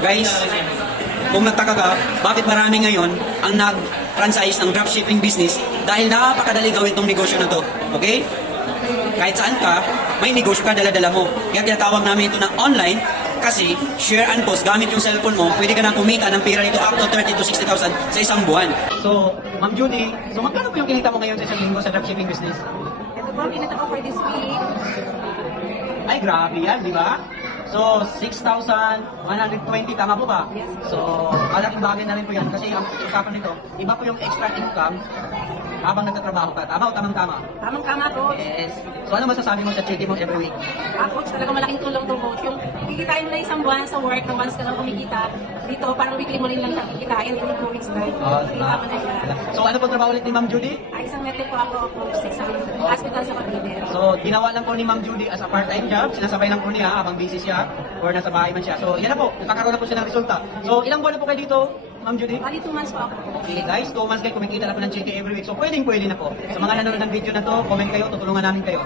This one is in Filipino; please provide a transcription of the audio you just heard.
Guys, kung nagtaka ka, bakit marami ngayon ang nag-franchise ng dropshipping business? Dahil napakadali gawin tong negosyo na to. Okay? Kahit saan ka, may negosyo ka, dala-dala mo. Kaya tinatawag namin ito na online kasi share and post, gamit yung cellphone mo, pwede ka na kumita ng pera nito up to 30 to 60,000 sa isang buwan. So, Ma'am Judy, so magkano po yung kinita mo ngayon sa isang linggo sa dropshipping business? Ito po, kinita ko for this week. Ay, grabe yan, di ba? So, 6,120, tama po ba? Yes. So, malaking bagay na rin po yan kasi ang usapan nito, iba po yung extra income habang nagtatrabaho ka. Tama o tamang-tama? Tamang-tama, Coach. Yes. So, ano masasabi mo sa check mo every week? Coach, talaga malaking tulong to, Coach. Yung kikitain mo na isang buwan sa work, na once ka lang kumikita, dito parang weekly mo rin lang siya kikitain in 2 weeks time. Kita mo na siya. So, ano po trabaho ulit ni Ma'am Judy? Ay, isang metric po ako, Coach, sa isang hospital sa Cavite. So, ginawa lang po ni Ma'am Judy as a part-time job. Sinasabay lang po niya habang busy siya or nasa bahay man siya. So, yan na po. Nakakaroon na po siya ng resulta. So, ilang buwan na po kayo dito, Ma'am Judy? Bali 2 months po ako. Okay guys, 2 months kayo kumikita na po ng cheque every week. So, pwedeng pwede na po. Sa mga nanonood ng video na to, comment kayo, tutulungan namin kayo.